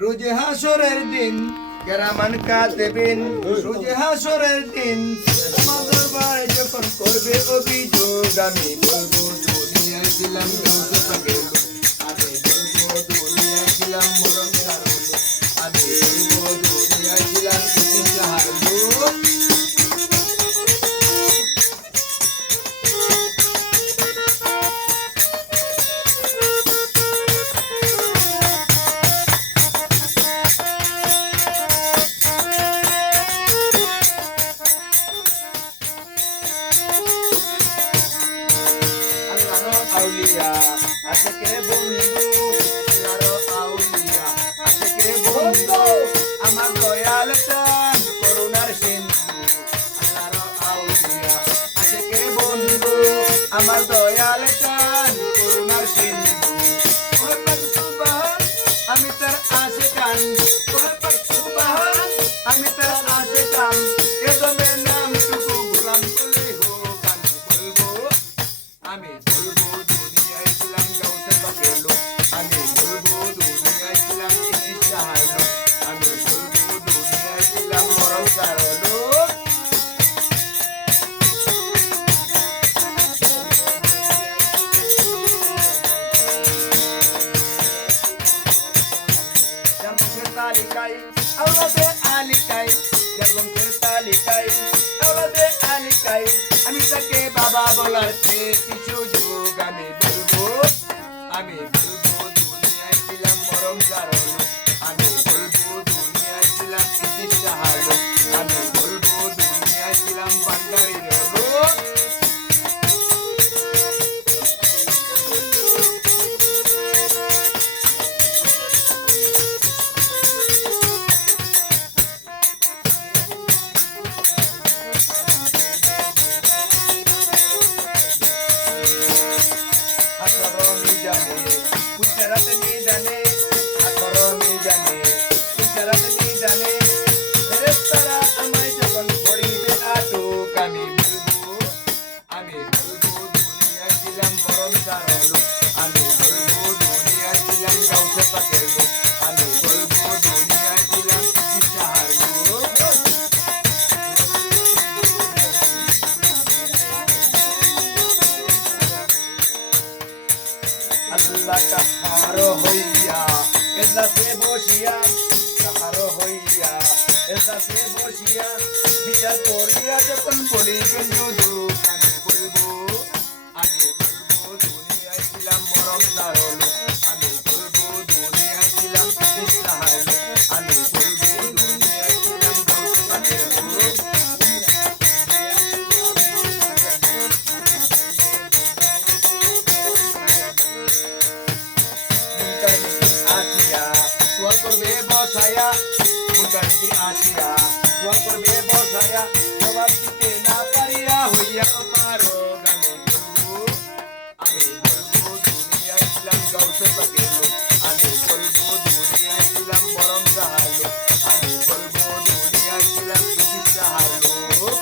রোজে হাসরের দিন কেরামান কাতেবিন রোজে হাসরের দিন তোমার দরবারে যখন করবে অভিযোগ আমি বলবো দুনিয়ায় ছিলাম গাউসে পাকের লোক আমি বলবো দুনিয়ায় ছিলাম মরমের আলোক আমি বলবো দুনিয়ায় ছিলাম ইতিহার লোক আউলিয়া আশিকে বন্ধু আল্লাহর আউলিয়া আশিকে বন্ধু আমার দয়াল চান করুণার সিন্ধু আল্লাহর আউলিয়া আশিকে বন্ধু আমার দয়াল চান করুণার সিন্ধু ওহে পাক সুবহান আমি তার আশিকান ওহে পাক সুবহান আমি তার আশিকান এ দমে নাম টুকু গোলাম বলে হোক আমি বলবো আমি বলবো দুনিয়ায় ছিলাম গাউসে পাকের লোক আমি বলবো দুনিয়ায় ছিলাম ইতিহার লোক আমি বলবো দুনিয়ায় ছিলাম মরমসার লোক জামশের তালিকায় আওলাদে আলিকায় জামশের তালিকায় আওলাদে আলিকায় আমি তাকে বাবা বলার চেয়ে কিছু যুগ আমি বলবো দুনিয়ায় ছিলাম মরমসার লোক আমি বলবো দুনিয়ায় ছিলাম ইতিহার লোক আমি বলবো দুনিয়ায় ছিলাম বান্দারির লোক কুচরাতে নিয়ে জানে আকরণে জানে কুচরাতে নিয়ে জানে ফেরেশতারা আমায় যখন করিবে আটক আমি বলবো দুনিয়ায় ছিলাম মরমসার লোক আমি বলবো দুনিয়ায় ছিলাম গাউসে পাকের লোক আমি বলবো দুনিয়ায় ছিলাম ইতিহার লোক আল্লাহ কাহারো হইয়া এজলাসে বসিয়া কাহারো হইয়া এজলাসে বসিয়া বিচার করিয়া যখন বলিবেন হুজুর আমি বলবো দুনিয়ায় ছিলাম মরমসার লোক আমি বলবো দুনিয়ায় ছিলাম ইতিহার লোক আমি বলবো দুনিয়ায় ছিলাম গাউসে পাকের লোক করবে বসায়া মুখার্জি আসিয়া দোয়া করবে বসায়া জবাব দিতে না পারিয়া হইয়া পারো আমি বলবো দুনিয়ায় ছিলাম গাউসে পাকের লোক আমি বলবো দুনিয়ায় ছিলাম মরমসার লোক আমি বলবো দুনিয়ায় ছিলাম ইতিহার লোক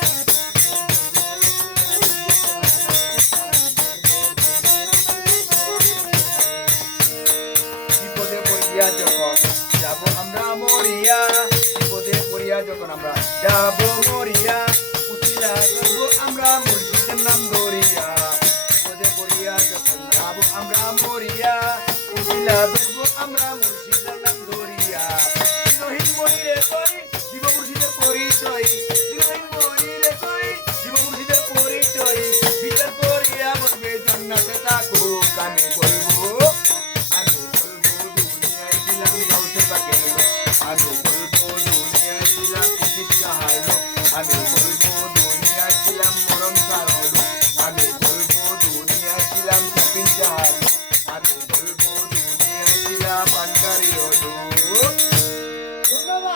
বিপদে পড়িয়া যখন যাব আমরা মরিয়া বিপদে পড়িয়া যখন আমরা যাব মরিয়া উঠিলা করব আমরা মুর্শিদের নাম ধরিয়া বিপদে পড়িয়া যখন যাব আমরা মরিয়া উঠিলা করব আমরা মুর্শিদ